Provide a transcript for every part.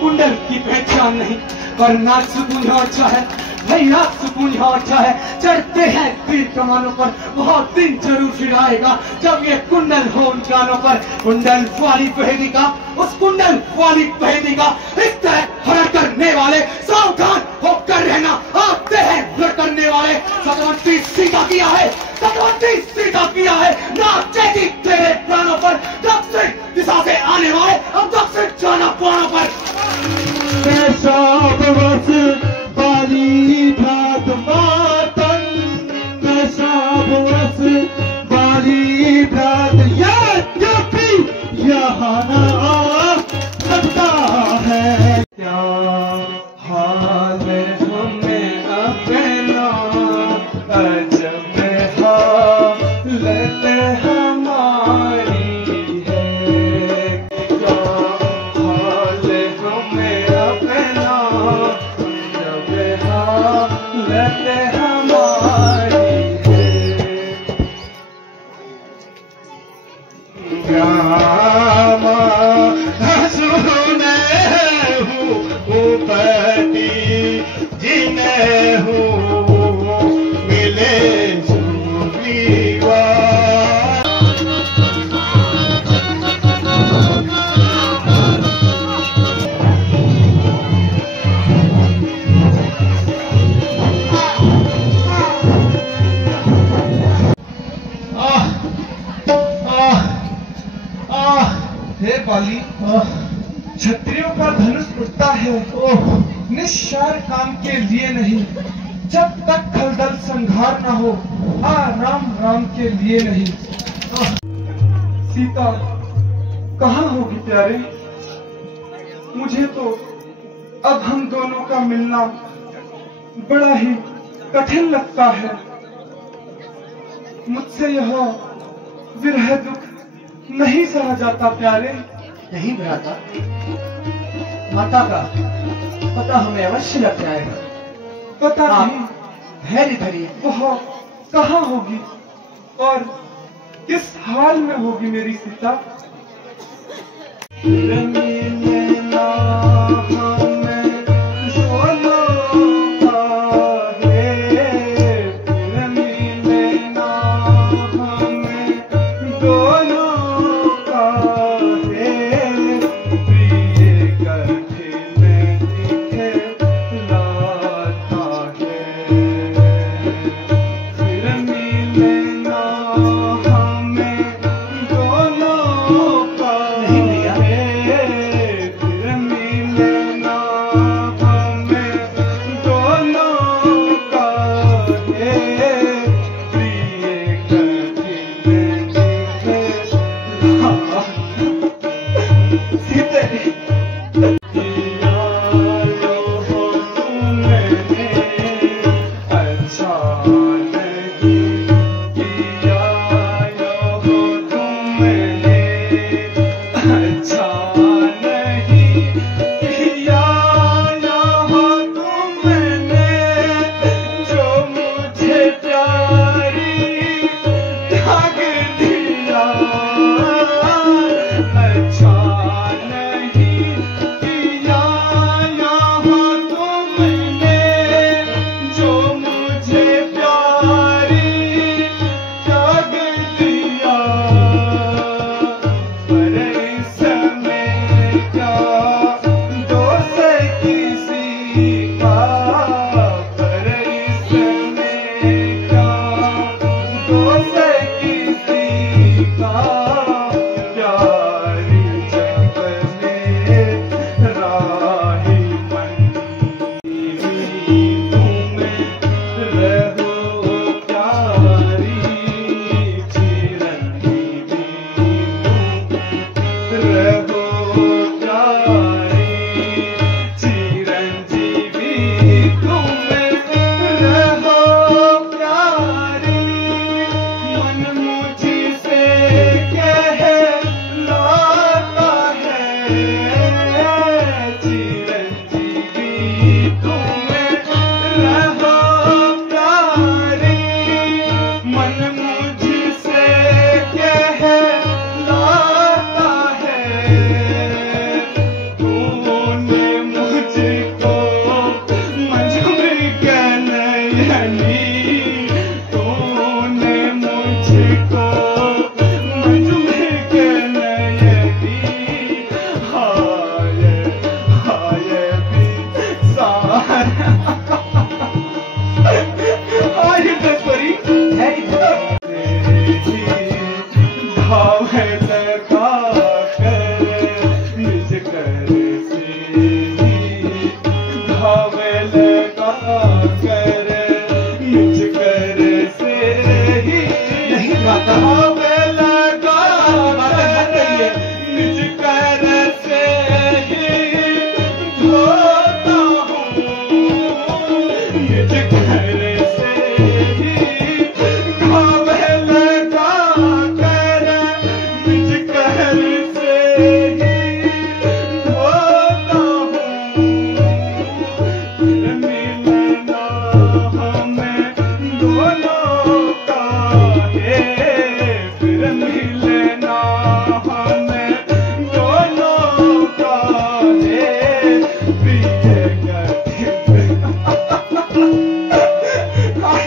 कुंडल की पहचान नहीं, और ना सुकून और चाहे भाई, ना सुकून और चाहे चढ़ते हैं तीर कमानों पर, बहुत दिन जरूर फिर आएगा जब ये कुंडल हो उन कानों पर। कुंडल वाली पहेली का, उस कुंडल वाली पहेली का इस तरह हरण करने वाले सावधान होकर रहना। आते हैं हरण करने वाले, सतवंती सीधा किया है, सतवंती सीधा किया है, नाचेगी तेरे प्राणों पर। दक्षिण दिशा से आने वाले अब दक्षिण जाना प्राणों पर। बाली भात मातन में साबवस बाली भात यद्यपि यहाँ न आ सकता है। क्या हाल हमें अपना अजब हालत हमारी है। क्या हाल हमें अपना लेते हमारी रामा सुने हूँ उपति जिन्हें हूँ मिले सुग्रीवा। हे बाली, क्षत्रियों का धनुष उठता है निस्सार काम के लिए नहीं, जब तक खलदल संहार न हो, राम राम के लिए नहीं। सीता कहाँ होगी प्यारे? मुझे तो अब हम दोनों का मिलना बड़ा ही कठिन लगता है। मुझसे यह विरह दुख नहीं सहा जाता प्यारे। नहीं भ्राता, माता का पता हमें अवश्य लग जाएगा। पता नहीं धैर्य धरिए। वह कहाँ होगी और किस हाल में होगी मेरी सीता?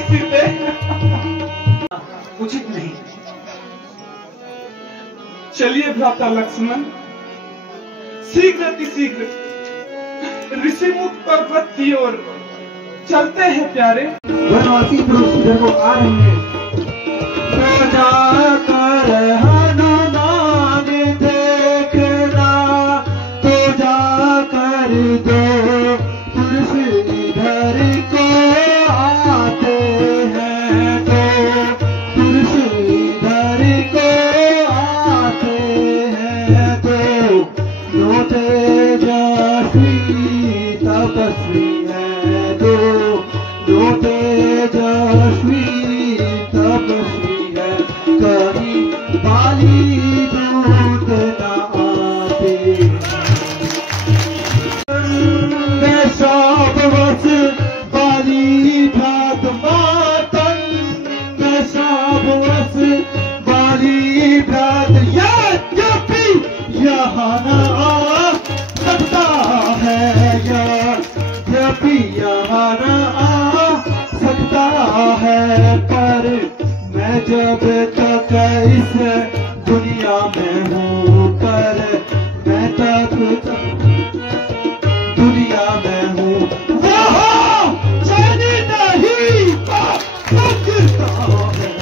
सीते। उचित नहीं। चलिए भ्राता लक्ष्मण, शीघ्र अतिशीघ्र ऋषिमुख पर्वत की ओर चलते हैं प्यारे। वनवासी पुरुष इधर को आ रहे हैं। तो जाकर हनुमान देखना, तो जाकर दो पुरुष इधर को आते हैं, तो पुरुष इधर को आते हैं, तो दो तेजस्वी तपस्वी है, दो तेजस्वी तपस्वी है, कहीं बाली दूत न आते। सब वस बाली भ्रात मातंग, सब वस बाली भ्रात यद्यपि यहाँ न आ सकता है, यद्यपि यहाँ न आ सकता है, पर मैं जब तक इस दुनिया में हूँ, पर मैं तब तक दुनिया में हूँ, वहाँ चैन नहीं लगता है।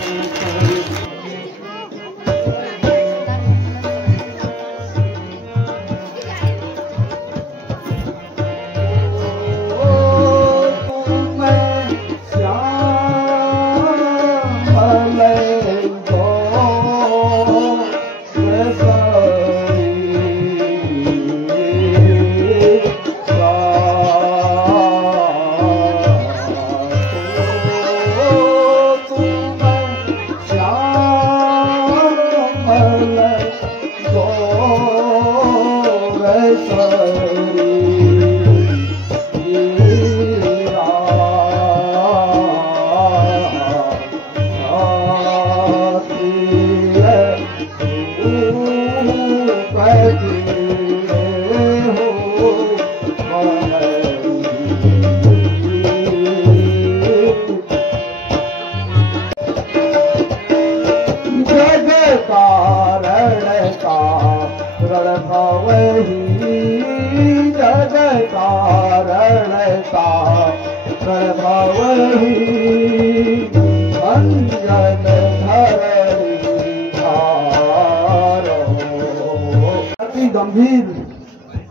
गंभीर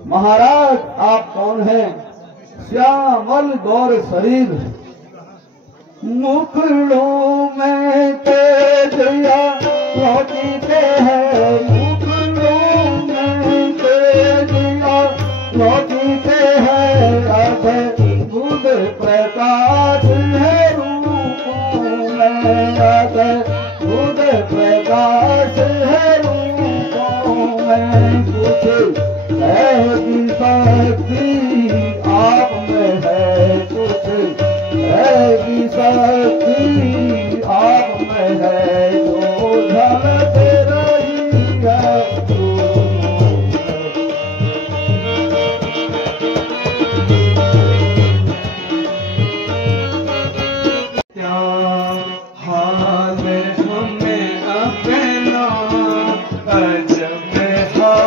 महाराज आप कौन हैं? श्यामल गौर शरीर, मुखड़ों में तेजिया लौटते हैं, मुखड़ों में तेजिया लौटते हैं, अद्भुत प्रकाश है रूपों में, अद्भुत प्रकाश है रूपों में, कुछ ऐसी शक्ति आप में है, कुछ ऐसी शक्ति आप में है, जो झलक रही है। क्या हाल हमें अपना अजब हाल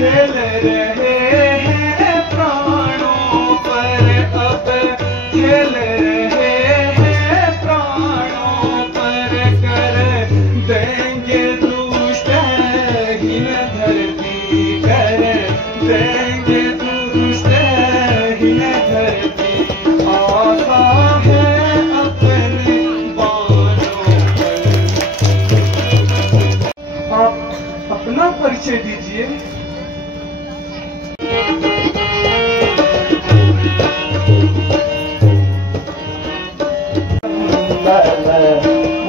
खेल रहे हैं प्राणों पर, अब खेल रहे हैं प्राणों पर, कर देंगे दुष्टहीन धरती, कर देंगे दुष्टहीन धरती, आशा है अपने बाणों पर। आप अपना परिचय दीजिए।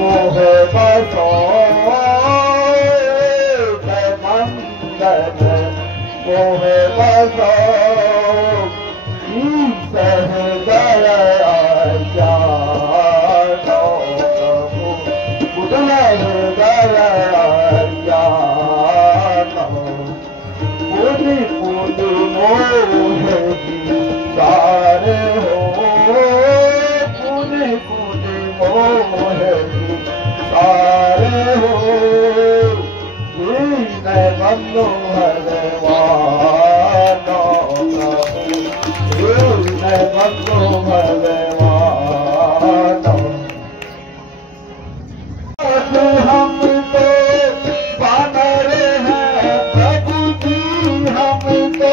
मोह बसो मंदन, मोह बसो सह गया जानो, उदलह गया जानो, पुनि पुनि मोह सारे हो, पुनि पुनि मोह सारे हो, दीन बंधु भगवानो, दीन बंधु भगवानो। हम तो बानर हैं प्रभु जी, हम तो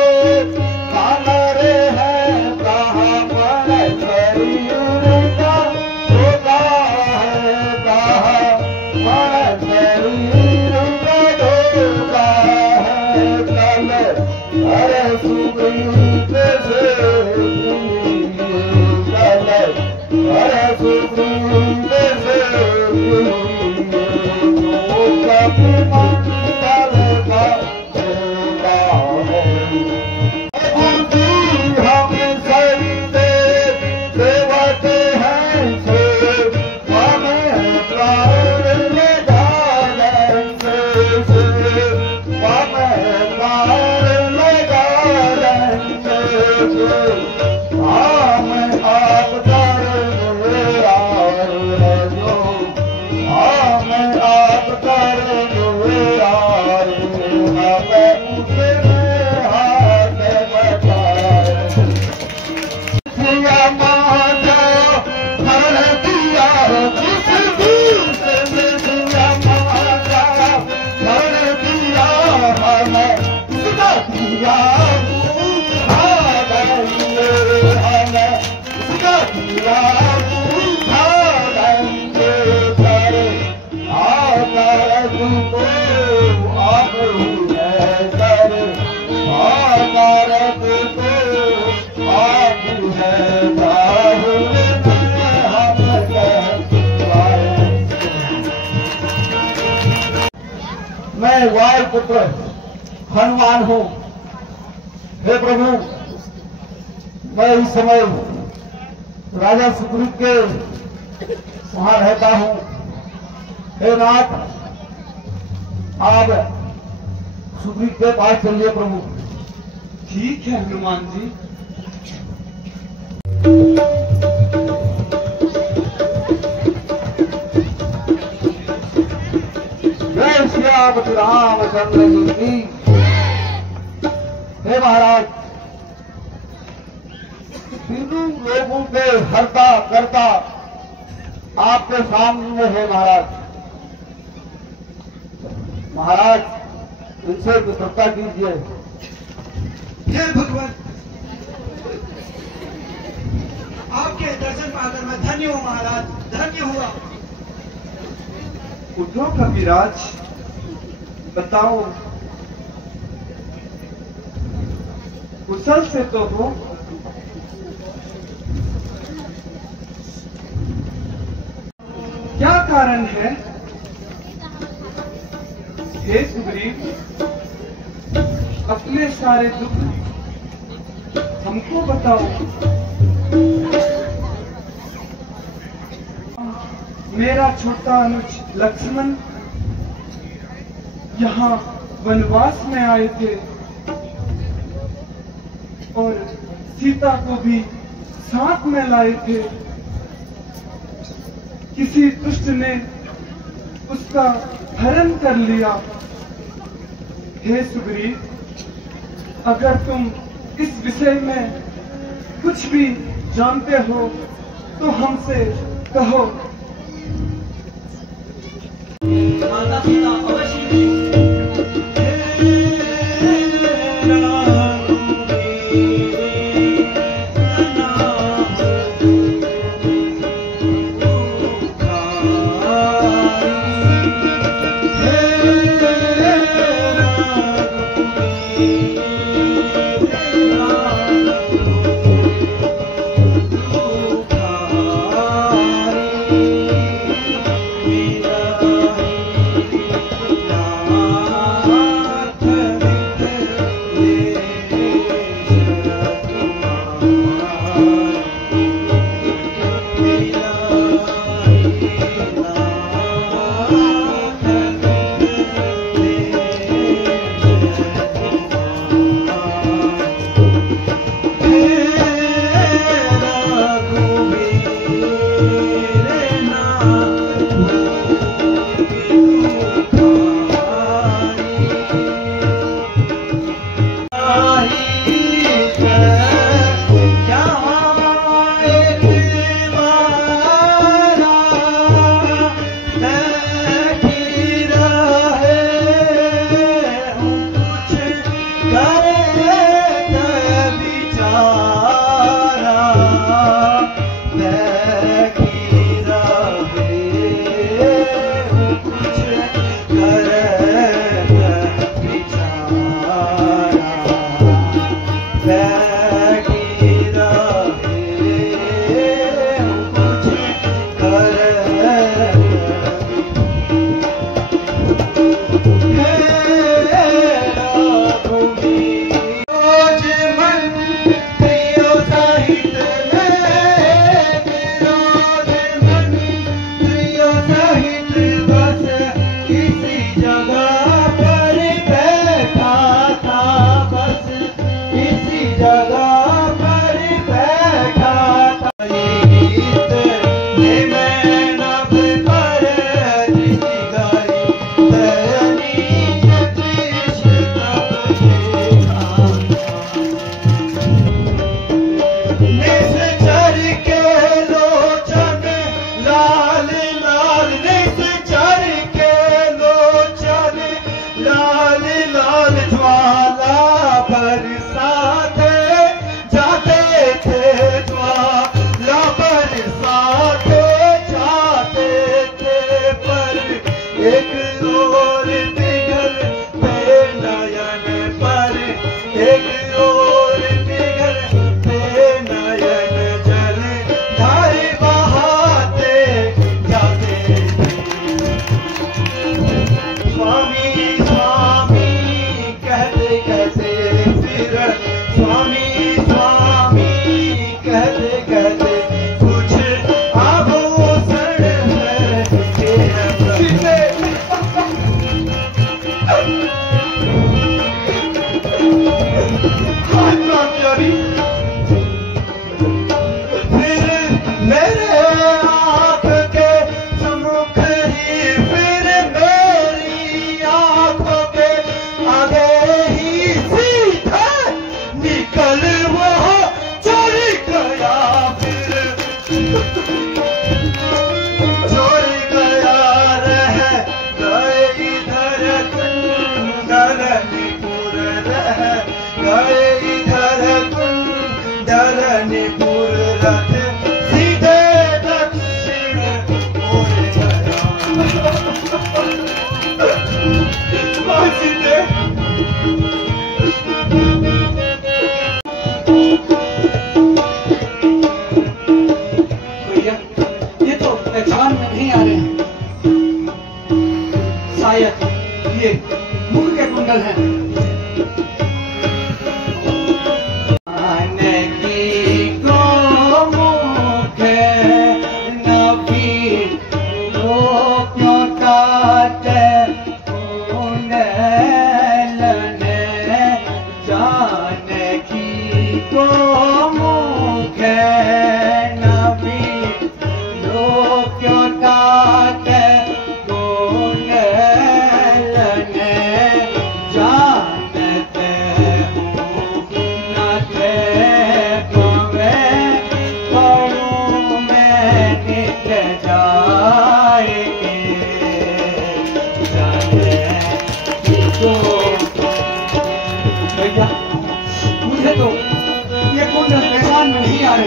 बानर हैं, ब्राह्मण शरीर का धोखा है, ब्राह्मण शरीर का धोखा है, कल हरे सुग्रीव से कल हरे सुग्रीव से मैं वायुपुत्र हनुमान हूँ। हे प्रभु, मैं इस समय राजा सुग्रीव के वहां रहता हूँ। हे नाथ, आप सुग्रीव के पास चलिए प्रभु। ठीक है हनुमान जी। जय श्री रामचंद्र जी की। हे महाराज, हिंदू लोगों के हरता करता आपके सामने है महाराज। महाराज, इनसे कृतज्ञता कीजिए। हे भगवान, आपके दर्शन पाकर मैं धन्य हूँ महाराज, धन्य हुआ। उठो कविराज, बताओ, कुशल से तो हो? क्या कारण है? हे सुग्रीव, अपने सारे दुख हमको बताओ। मेरा छोटा अनुज लक्ष्मण यहाँ वनवास में आए थे और सीता को भी साथ में लाए थे। किसी दुष्ट ने उसका हरण कर लिया। हे सुग्रीव, अगर तुम इस विषय में कुछ भी जानते हो तो हमसे कहो। माता पिता अवश्य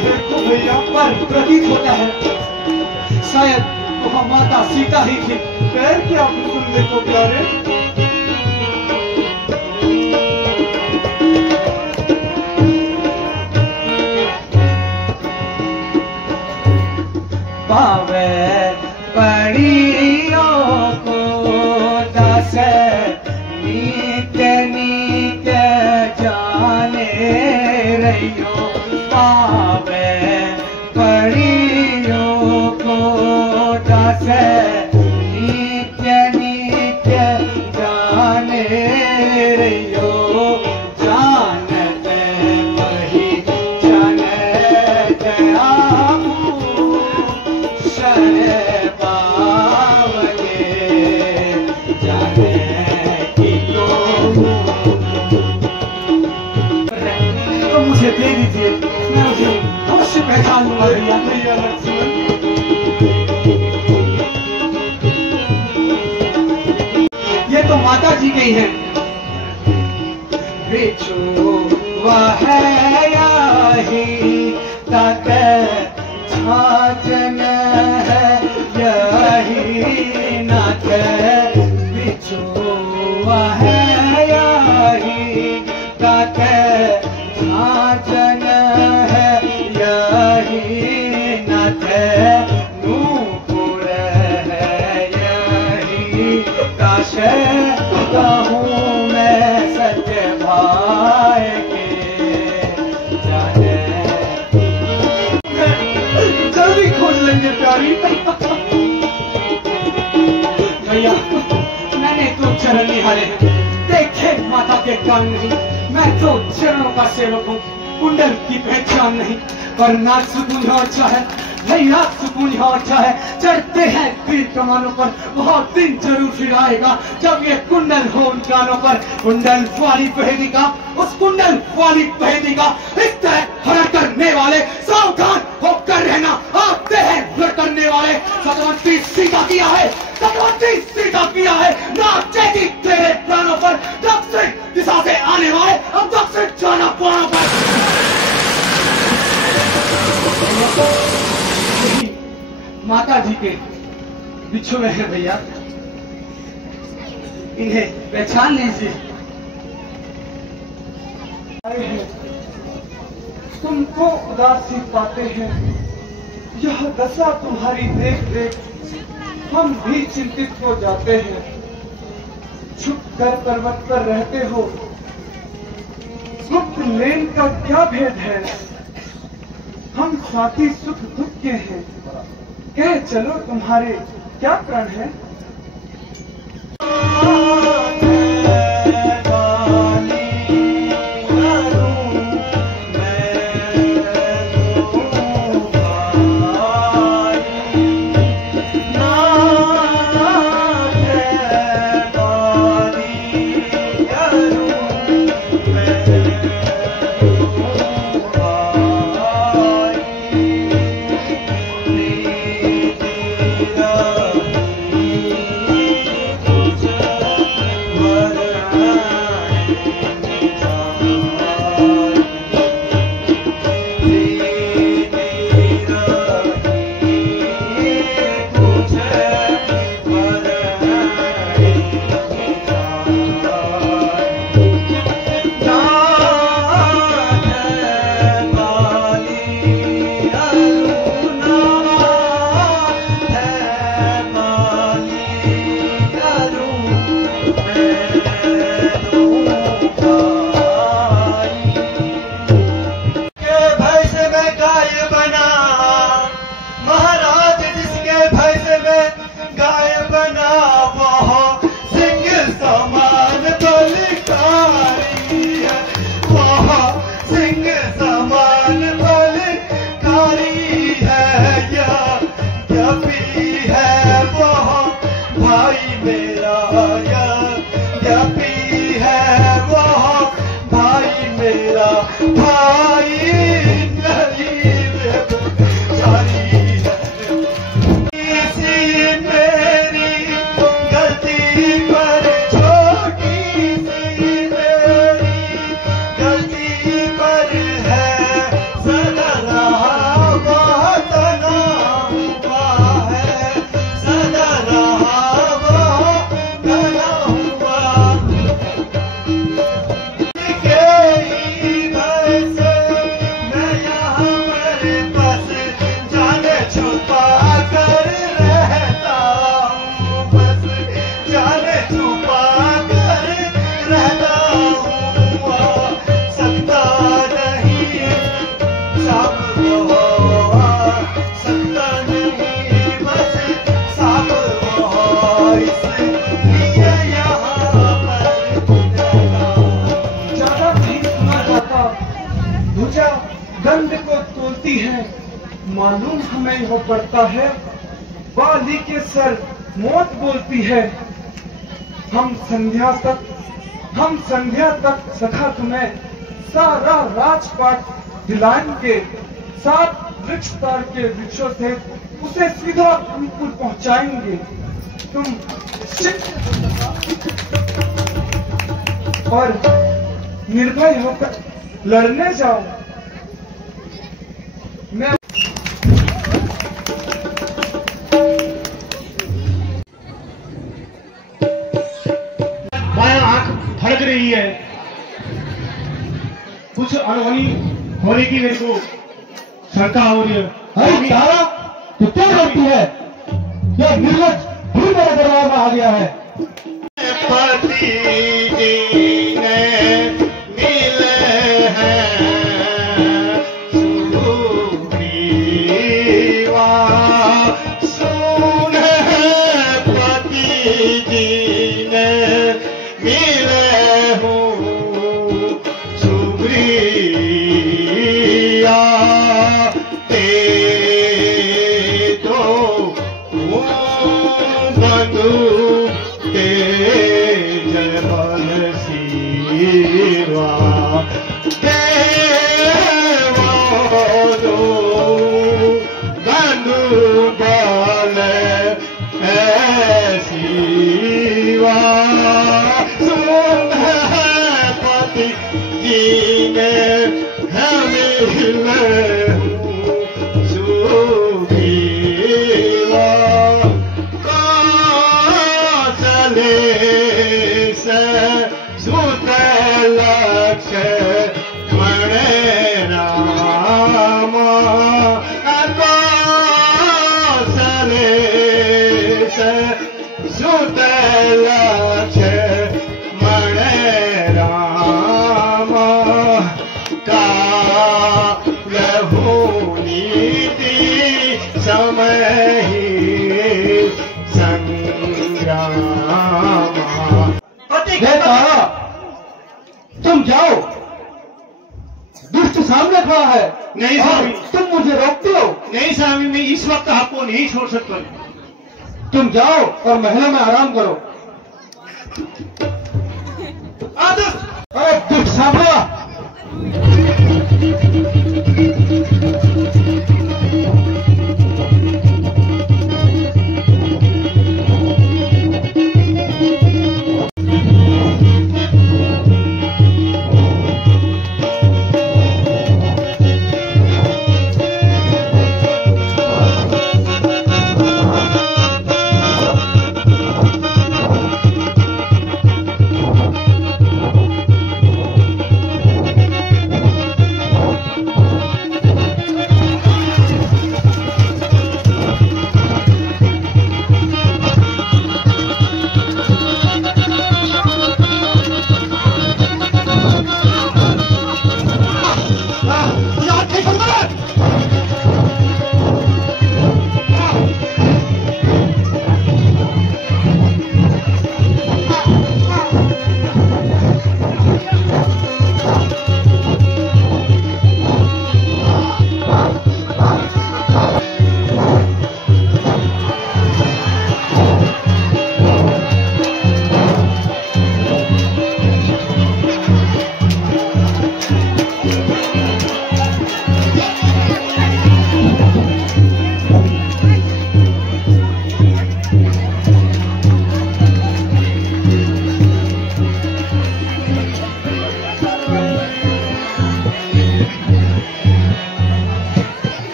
हैं देखो भैया, पर प्रतीत होता है शायद वह माता सीता ही थी। पैर क्या बिल्कुल देखो प्यारे। पावे पड़ियों को दस नीत नीत जाने रहियो। पावे पड़ियों को दस नीत नीत जाने रहियो। जानते वही जानते आपू शरण पावगे जाने की तो मुझे दे दीजिए, मैं उसे अवश्य पहचान लूंगा। भैया भैया लक्ष्मण, ये तो माता जी के ही हैं। बेचो वह याही तक छाजन है यही नाथ। बेचो वह याही तक छाजन है यही नाथ। नूपुर है यही काश कहूँ मैं सत्य भाई के जाने। जल्दी खोज लेंगे प्यारी। भैया मैंने तो चरण निहारे हैं, देखे माता के कान नहीं। मैं तो चरणों का सेवक हूँ, कुंडल की पहचान नहीं। पर नाच सुकून हो अच्छा है भैया, सुकून हो अच्छा है। चढ़ते हैं तीर कमानों पर, बहुत दिन जरूर फिर आएगा जब ये कुंडल हो उन कानों पर। कुंडल वाली पहेली का, उस कुंडल वाली पहेली का इस तरह हरण करने वाले सावधान होकर रहना। आते हैं हरण करने वाले। सतवंती सीधा किया है, सतवंती सीधा किया है। नाचेगी तेरे प्राणों पर दक्षिण दिशा से आने वाले, अब दक्षिण जाना प्राणों पर। माता जी के बिछुए हैं भैया, इन्हें पहचान लीजिए। आए हैं, तुमको उदासी पाते हैं। यह दशा तुम्हारी देख देख हम भी चिंतित हो जाते हैं। छुप कर पर्वत पर रहते हो, गुप्त लेन का क्या भेद है। हम साथी सुख दुख के हैं, कह चलो तुम्हारे क्या प्रण है। पर है सदा बोलती है, मालूम हमें यह पड़ता है, बाली के सर मौत बोलती है। हम संध्या तक सखा तुम्हें सारा राजपाट दिलाएंगे। 7 वृक्ष तार के वृक्षों से उसे सीधा अंकुर पहुंचाएंगे। तुम और निर्भय होकर लड़ने जाओ। मैं बायां आंख फड़क रही है, कुछ अनहोनी होने की मेरे को शंका हो रही है। अरे तारा, तू क्या करती है? यह निर्लज फिर मेरे दरबार में आ गया है। तुम जाओ, दुष्ट सामने खड़ा है। नहीं स्वामी, तुम मुझे रोकते हो। नहीं स्वामी, मैं इस वक्त आपको नहीं छोड़ सकता। तुम जाओ और महलों में आराम करो। अरे दुष्ट सामने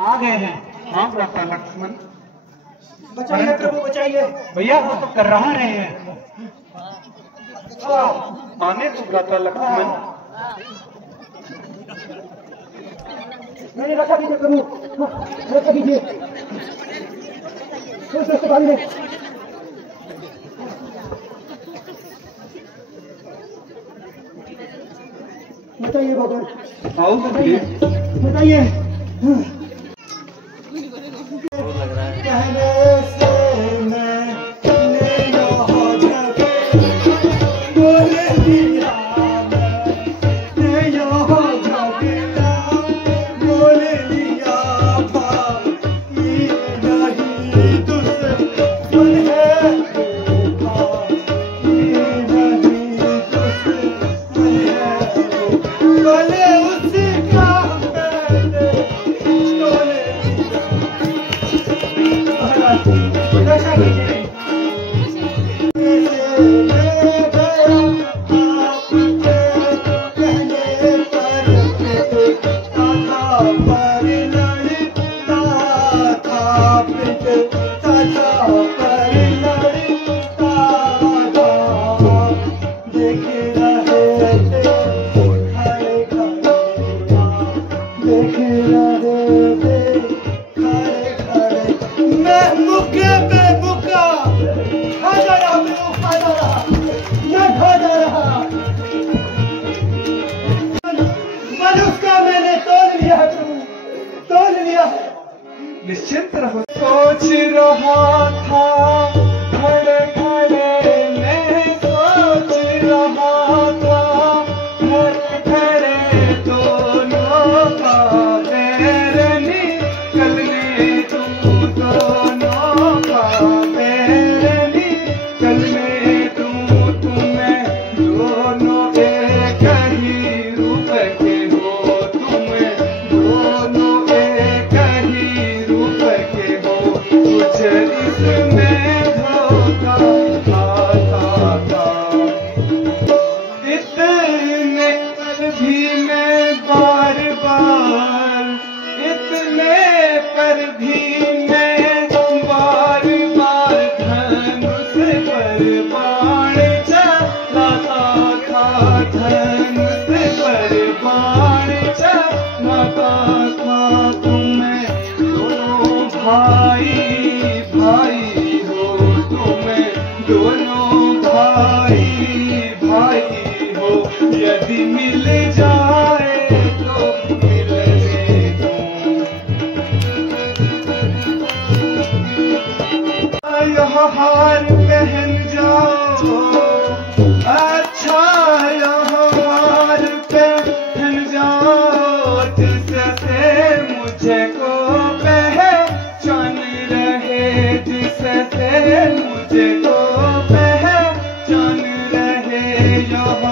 आ गए हैं। हाँ डॉक्टर लक्ष्मण, बचाइए प्रभु बचाइए। भैया वो तो कर रहा रहे हैं। आने तो डॉक्टर लक्ष्मण। नहीं रखा कीजिए प्रभु, रखा कीजिए। बताइए बाबा, आओ बताइए बताइए। कहने से मैंने यहाँ जगह बोल दिया, मैंने यहाँ जगह बोल दिया, ये नहीं दुश्मन है, ये नहीं दुश्मन है, बोले उसका मैंने तोले दशा कीजिए। निश्चिंत रहो। सोच रहा था खड़े खड़े मैं सोच रहा था खड़े खड़े दोनों का पैर निकलने दूं, दोनों का पैर निकलने दूं, तुम्हें दोनों एक ही रूप के हो, तुम्हें दोनों एक ही रूप के हो, मुझे इसमें धोखा आता था। इतने पर भी मैं बार बार, इतने पर भी मैं बार बार धनुष पर बाण चलाता था, धनुष पर बाण चलाता था। तुम्हें दोनों भाई भाई हो, तुम्हें दोनों भाई भाई हो, यदि मिल जाए तो मिलने दो। यह हार पहन जाओ, अच्छा यह हार पहन जाओ, जिससे मुझे को पहचान रहे, जिससे मुझे को पहचान रहे, यह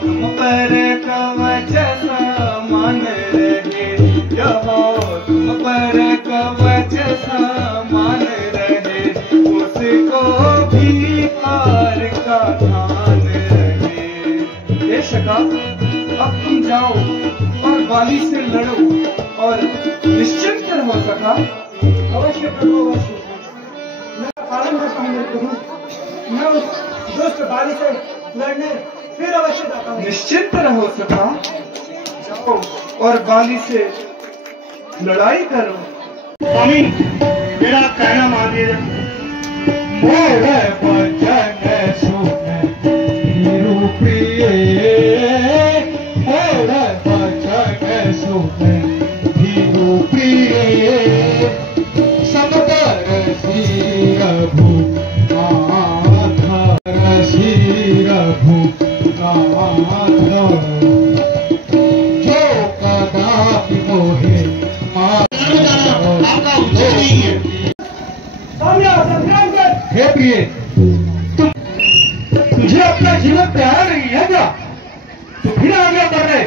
तुम पर कवच समान रहे, यह तुम पर कवच समान रहे, उसको भी पार का ध्यान रहे। ये शका, अब तुम जाओ और बाली से लड़ो और निश्चिंत रहो सका। अवश्य प्रभु, अवश्य। मैं पालन करता हूँ मेरे प्रभु, मैं उस दुष्ट बाली से लड़ने फिर अवश्य जाता हूँ। निश्चिंत रहो सका, जाओ और बाली से लड़ाई करो। स्वामी, मेरा कहना मानिए। मोरे वचन सुन धीरु प्रिय, मोरे वचन सुन धीरु प्रिय, समकर सिर भूनाथ, सिर भूनाथ, जो कदापि मोहे आपका उद्देश्य नहीं है। हे प्रिय, तुझे अपना जीवन प्यारा नहीं है क्या? तो फिर आगे बढ़ रहे।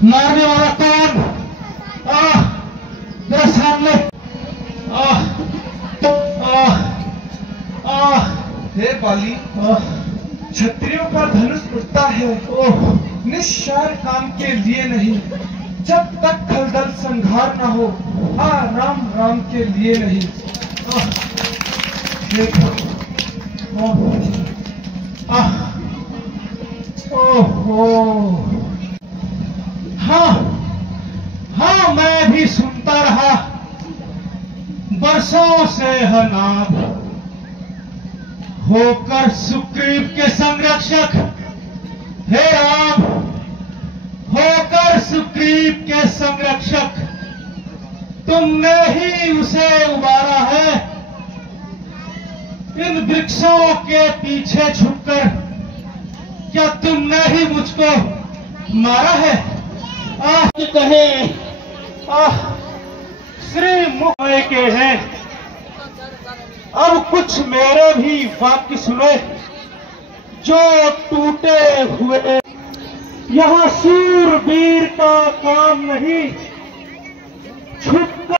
मारने वाला कौन? मेरे सामने। हे बाली, क्षत्रियों पर धनुष उठता है निस्सार काम के लिए नहीं, जब तक खलदल संघार न हो, राम राम के लिए नहीं। ओहो, हाँ मैं भी सुनता रहा बरसों से हनाब होकर सुग्रीव के संरक्षक। हे राम, होकर सुग्रीव के संरक्षक तुमने ही उसे उबारा है। इन वृक्षों के पीछे छुपकर क्या तुमने ही मुझको मारा है? कहे श्री मुख के हैं, अब कुछ मेरे भी वाक्य सुने जो टूटे हुए। यहाँ सूरवीर का काम नहीं,